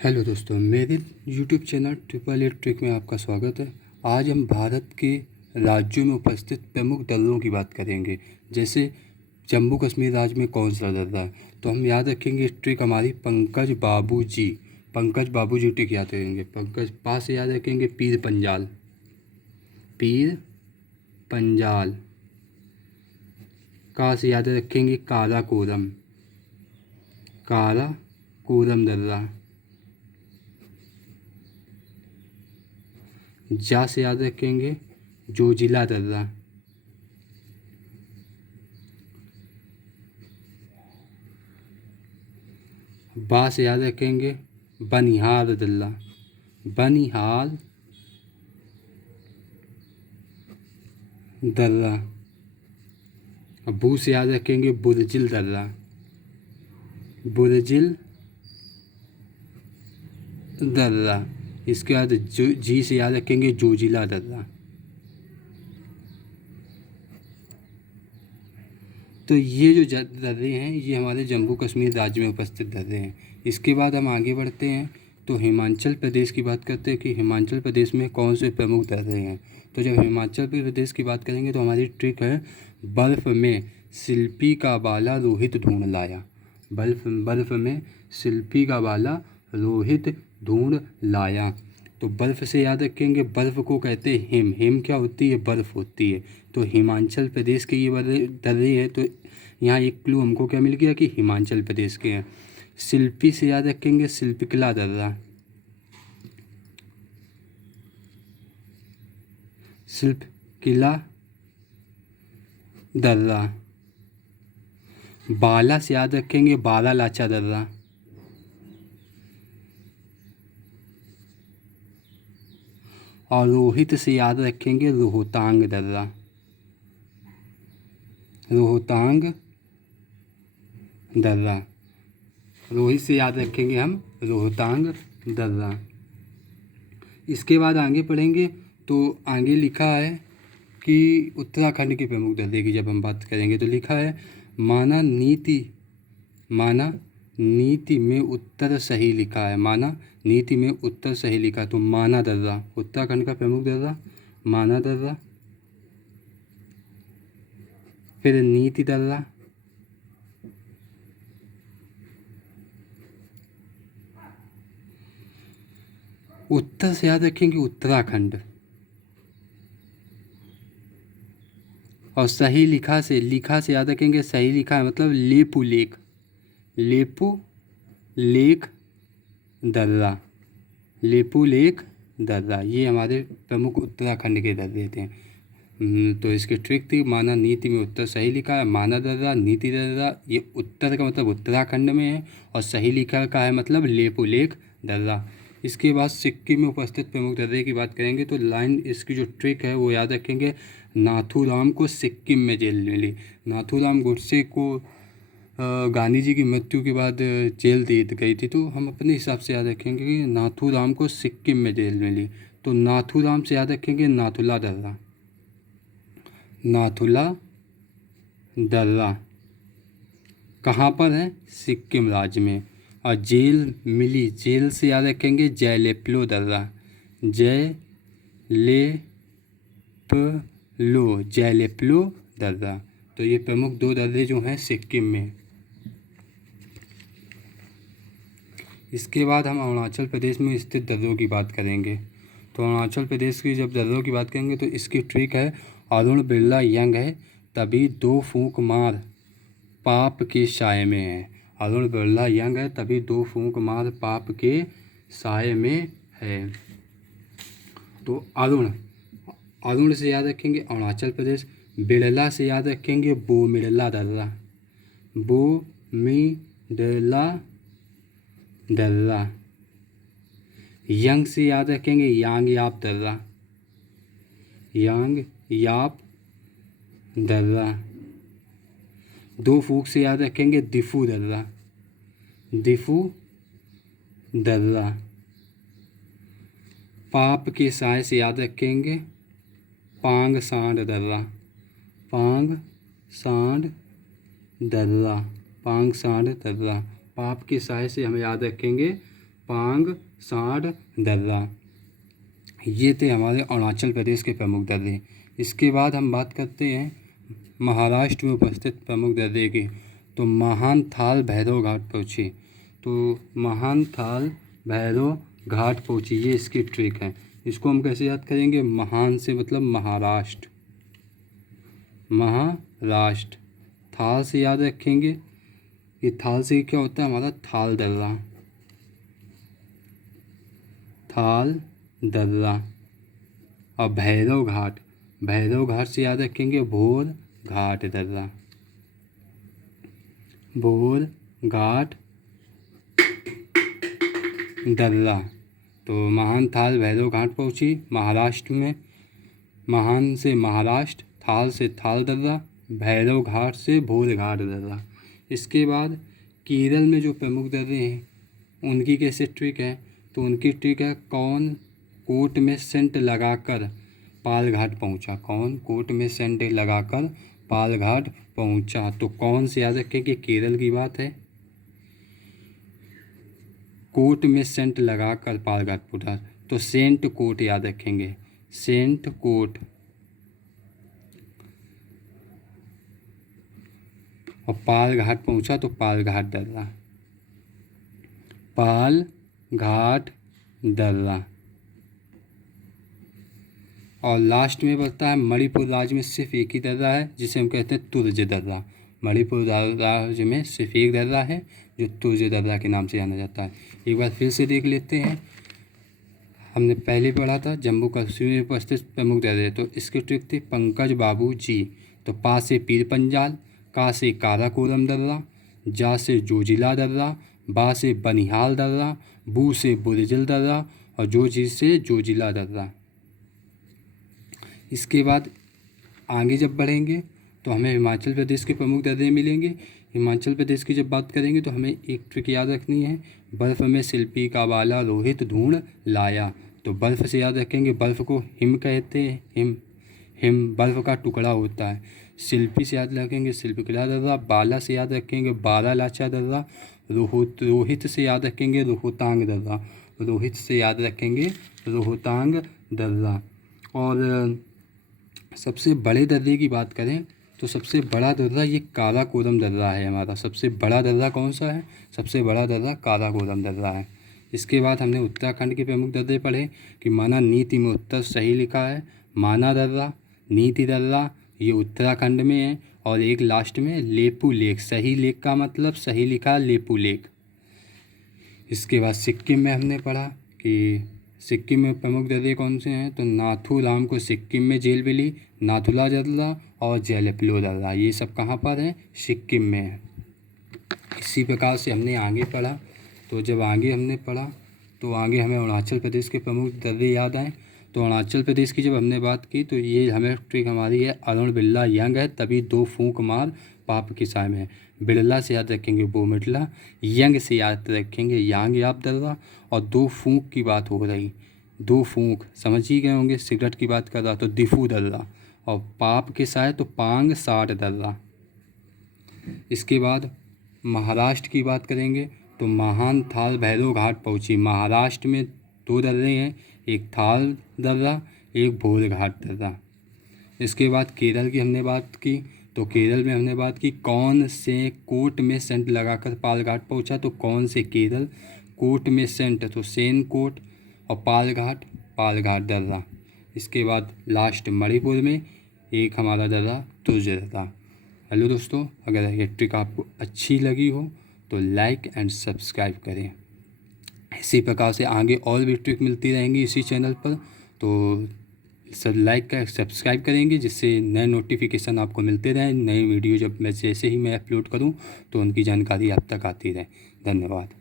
Hello दोस्तों, मेरे YouTube channel triple eight trick में आपका स्वागत है। आज हम भारत के राज्यों में उपस्थित प्रमुख दर्रों की बात करेंगे। जैसे जम्मू कश्मीर राज्य में कौन सा दर्रा है, तो हम याद रखेंगे ट्रिक हमारी पंकज बाबू जी ट्रिक याद रखेंगे। पंकज पा से याद रखेंगे पीर पंजाल। का से याद रखेंगे काराकोरम दर्रा। जा से याद रखेंगे जोजिला दर्रा। बा से याद रखेंगे बनिहाल दर्रा। बू से याद रखेंगे बुरजिल दर्रा। इसके बाद जी से याद रखेंगे जोजिला दर्रा। तो ये जो दर्रे हैं ये हमारे जम्मू कश्मीर राज्य में उपस्थित दर्रे हैं। इसके बाद हम आगे बढ़ते हैं तो हिमाचल प्रदेश की बात करते हैं कि हिमाचल प्रदेश में कौन से प्रमुख दर्रे हैं। तो जब हिमाचल प्रदेश की बात करेंगे तो हमारी ट्रिक है बर्फ़ में शिल्पी का बाला रोहित ढूंढ लाया। बर्फ़ में शिल्पी का बाला रोहित ढूंढ लाया। तो बर्फ़ से याद रखेंगे, बर्फ़ को कहते हैं हिम क्या होती है, बर्फ़ होती है। तो हिमाचल प्रदेश के ये दर्रे हैं। तो यहाँ एक क्लू हमको क्या मिल गया कि हिमाचल प्रदेश के हैं। शिल्पी से याद रखेंगे शिल्पकला दर्रा। शिल्पकला दर्रा। बाला से याद रखेंगे बारालाचा दर्रा। और रोहित से याद रखेंगे रोहतांग दर्रा। रोहित से याद रखेंगे हम रोहतांग दर्रा। इसके बाद आगे पढ़ेंगे तो आगे लिखा है कि उत्तराखंड के प्रमुख दर्रे की जब हम बात करेंगे तो लिखा है माना नीति में उत्तर सही लिखा है। तो माना दर्रा उत्तराखंड का प्रमुख दर्रा, माना दर्रा। फिर नीति दर्रा, उत्तर से याद रखेंगे उत्तराखंड। और सही लिखा से याद रखेंगे सही लिखा है मतलब लेपू लेक दर्रा। ये हमारे प्रमुख उत्तराखंड के दर्रे थे। तो इसकी ट्रिक थी माना नीति में उत्तर सही लिखा है, माना दर्रा, नीति दर्रा। ये उत्तर का मतलब उत्तराखंड में है और सही लिखा का है मतलब लेपू लेक दर्रा। इसके बाद सिक्किम में उपस्थित प्रमुख दर्रे की बात करेंगे तो लाइन इसकी जो ट्रिक है वो याद रखेंगे नाथूराम को सिक्किम में जेल मिली। नाथूराम गोडसे को गांधी जी की मृत्यु के बाद जेल दी गई थी। तो हम अपने हिसाब से याद रखेंगे कि नाथूराम को सिक्किम में जेल मिली। तो नाथूराम से याद रखेंगे नाथुला दर्रा कहाँ पर है, सिक्किम राज्य में। और जेल मिली, जेल से याद रखेंगे जयलेपलो दर्रा। तो ये प्रमुख दो दर्रे जो हैं सिक्किम में। इसके बाद हम अरुणाचल प्रदेश में स्थित दर्रों की बात करेंगे। तो अरुणाचल प्रदेश की जब दर्रों की बात करेंगे तो इसकी ट्रिक है अरुण बिरला यंग है तभी 2 फूंक मार पाप के साए में है। अरुण बिरला यंग है तभी 2 फूंक मार पाप के साए में है। तो अरुण से याद रखेंगे अरुणाचल प्रदेश। बिरला से याद रखेंगे बोमिडला दर्रा। यंग से याद रखेंगे यांग याप दर्रा। 2 फूक से याद रखेंगे दिफू दर्रा। पाप के साए से याद रखेंगे पांग सांड दर्रा। पाप के साए से हम याद रखेंगे पांग, साठ, दर्रा। ये थे हमारे अरुणाचल प्रदेश के प्रमुख दर्रे। इसके बाद हम बात करते हैं महाराष्ट्र में उपस्थित प्रमुख दर्रे की। तो महान थाल भैरव घाट पहुँची। तो महान थाल भैरव घाट पहुँची, ये इसकी ट्रिक है। इसको हम कैसे याद करेंगे? महान से मतलब महाराष्ट्र, महाराष्ट्र। थाल से याद रखेंगे, ये थाल से क्या होता है? हमारा थाल दर्रा, थाल दर्रा। और भैरव घाट, भैरव घाट से याद रखेंगे भोर घाट दर्रा, भोर घाट दर्रा। तो महान थाल भैरव घाट पहुँची महाराष्ट्र में। महान से महाराष्ट्र, थाल से थाल दर्रा, भैरव घाट से भोर घाट दर्रा। इसके बाद केरल में जो प्रमुख दर्रे हैं उनकी कैसे ट्रिक है? तो उनकी ट्रिक है कौन कोट में सेंट लगाकर पाल घाट पहुँचा, कौन कोट में सेंट लगाकर पाल घाट पहुँचा। तो कौन से याद रखें कि केरल की बात है। कोट में सेंट लगाकर पाल घाट पहुँचा, तो सेंट कोट याद रखेंगे, सेंट कोट। और पाल घाट पहुँचा तो पाल घाट दर्रा, पाल घाट दर्रा। और लास्ट में बचता है मणिपुर राज्य में सिर्फ एक ही दर्रा है जिसे हम कहते हैं तुर्ज दर्रा। मणिपुर राज्य में सिर्फ एक दर्रा है जो तुर्ज दर्रा के नाम से जाना जाता है। एक बार फिर से देख लेते हैं। हमने पहले पढ़ा था जम्मू कश्मीर में उपस्थित प्रमुख दर्रे। तो इसकी ट्रिक थी पंकज बाबू जी। तो पा से पीर पंजाल, का से काराकोरम दर्रा, जा से जोजिला दर्रा, बा से बनिहाल दर्रा, बू से बुरजिल दर्रा और जोजी से जोजिला दर्रा। इसके बाद आगे जब बढ़ेंगे तो हमें हिमाचल प्रदेश के प्रमुख दर्रे मिलेंगे। हिमाचल प्रदेश की जब बात करेंगे तो हमें एक ट्रिक याद रखनी है, बर्फ़ में शिल्पी का बाला रोहित ढूंढ लाया। तो बर्फ़ से याद रखेंगे, बर्फ़ को हिम कहते हैं, हिम बर्फ़ का टुकड़ा होता है। शिल्पी से याद रखेंगे शिल्पकला दर्रा, बाला से याद रखेंगे बारालाचा दर्रा, रोहित से याद रखेंगे रोहतांग दर्रा, रोहित से याद रखेंगे रोहतांग दर्रा। और सबसे बड़े दर्रे की बात करें तो सबसे बड़ा दर्रा ये काराकोरम दर्रा है हमारा। सबसे बड़ा दर्रा कौन सा है? सबसे बड़ा दर्रा काराकोरम दर्रा है। इसके बाद हमने उत्तराखंड के प्रमुख दर्रे पढ़े कि माना नीति में उत्तर सही लिखा है, माना दर्रा, नीति दर्रा, ये उत्तराखंड में है। और एक लास्ट में लेपू लेक, सही लेक का मतलब सही लिखा लेपू लेक। इसके बाद सिक्किम में हमने पढ़ा कि सिक्किम में प्रमुख दर्रे कौन से हैं? तो नाथूराम को सिक्किम में जेल मिली, नाथुला दर्रा और जेलेप्लो दर्रा। ये सब कहाँ पर हैं? सिक्किम में है। इसी प्रकार से हमने आगे पढ़ा। तो जब आगे हमने पढ़ा तो आगे हमें अरुणाचल प्रदेश के प्रमुख दर्रे याद आए। तो अरुणाचल प्रदेश की जब हमने बात की तो ये हमें ट्रिक हमारी है, अरुण बिरला यंग है तभी दो फूंक मार पाप की साय में। बिरला से याद रखेंगे बोमिटला, यंग से याद रखेंगे यांग याब दर्रा। और दो फूंक की बात हो रही, दो फूंक समझ ही गए होंगे, सिगरेट की बात कर रहा तो दिफू दर्रा। और पाप के साय तो पांग साठ दर्रा। इसके बाद महाराष्ट्र की बात करेंगे तो महान थाल भैरव घाट पहुँची। महाराष्ट्र में दो दर्रे हैं, एक थाल दर्रा, एक भोर घाट दर्रा। इसके बाद केरल की हमने बात की। तो केरल में हमने बात की कौन से कोट में सेंट लगाकर पाल घाट पहुँचा। तो कौन से केरल कोट में सेंट, तो सेन कोट। और पाल घाट दर्रा। इसके बाद लास्ट मणिपुर में एक हमारा दर्रा तुर्ज दर्रा। हेलो दोस्तों, अगर ये ट्रिक आपको अच्छी लगी हो तो लाइक एंड सब्सक्राइब करें। इसी प्रकार से आगे और भी ट्रिक मिलती रहेंगी इसी चैनल पर। तो सब लाइक का सब्सक्राइब करेंगे जिससे नए नोटिफिकेशन आपको मिलते रहें। नई वीडियो जब मैं जैसे ही मैं अपलोड करूं तो उनकी जानकारी आप तक आती रहे। धन्यवाद।